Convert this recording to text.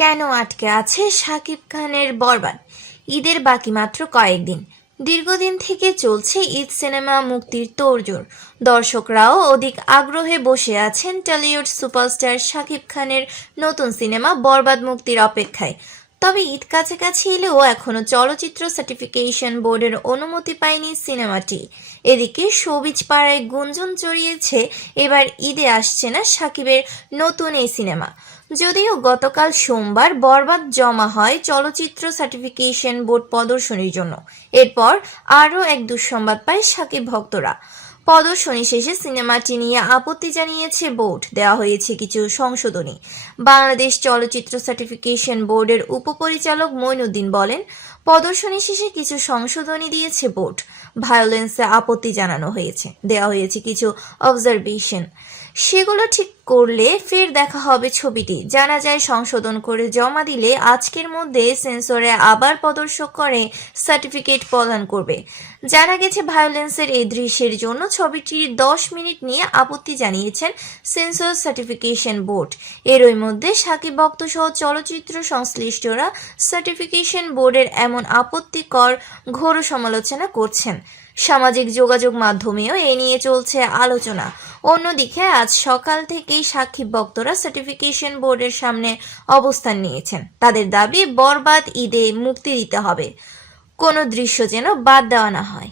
কেন আটকে আছে শাকিব খানের বরবাদ? ঈদের বাকি মাত্র কয়েকদিন। দীর্ঘদিন থেকে চলছে ঈদ সিনেমা মুক্তির তোড়জোড়। দর্শকরাও অধিক আগ্রহে বসে আছেন টলিউড সুপারস্টার শাকিব খানের নতুন সিনেমা বরবাদ মুক্তির অপেক্ষায়। তবে ঈদ কাছাকাছি এলেও এখনও চলচ্চিত্র সার্টিফিকেশন বোর্ডের অনুমতি পায়নি সিনেমাটি। এদিকে শোবিজ পাড়ায় গুঞ্জন ছড়িয়েছে এবার ঈদে আসছে না শাকিবের নতুন এই সিনেমা। যদিও গতকাল সোমবার বরবাদ জমা হয় চলচ্চিত্র সার্টিফিকেশন বোর্ড প্রদর্শনীর জন্য। এরপর আরও এক দুঃসংবাদ পায় শাকিব ভক্তরা। প্রদর্শনী শেষে সিনেমাটি নিয়ে আপত্তি জানিয়েছে বোর্ড, দেওয়া হয়েছে কিছু সংশোধনী। বাংলাদেশ চলচ্চিত্র সার্টিফিকেশন বোর্ডের উপপরিচালক মঈনুদ্দিন বলেন, প্রদর্শনী শেষে কিছু সংশোধনী দিয়েছে বোর্ড। ভায়োলেন্সে আপত্তি জানানো হয়েছে, দেওয়া হয়েছে কিছু অবজারভেশন। সেগুলো ঠিক করলে ফের দেখা হবে ছবিটি। জানা যায় সংশোধন করে জমা দিলে আজকের মধ্যে সেন্সরে আবার প্রদর্শক করে সার্টিফিকেট প্রদান করবে। জানা গেছে ভায়োলেন্সের এই দৃশ্যের জন্য ছবিটির 10 মিনিট নিয়ে আপত্তি জানিয়েছেন সেন্সর সার্টিফিকেশন বোর্ড। এরই মধ্যে শাকিব ভক্ত সহ চলচ্চিত্র সংশ্লিষ্টরা সার্টিফিকেশন বোর্ডের এমন আপত্তিকর ঘোর সমালোচনা করছেন। সামাজিক যোগাযোগ মাধ্যমেও এ নিয়ে চলছে আলোচনা। অন্যদিকে আজ সকাল থেকেই সাকিব ভক্তরা সার্টিফিকেশন বোর্ডের সামনে অবস্থান নিয়েছেন। তাদের দাবি বরবাদ ঈদে মুক্তি দিতে হবে, কোনো দৃশ্য যেন বাদ দেওয়া না হয়।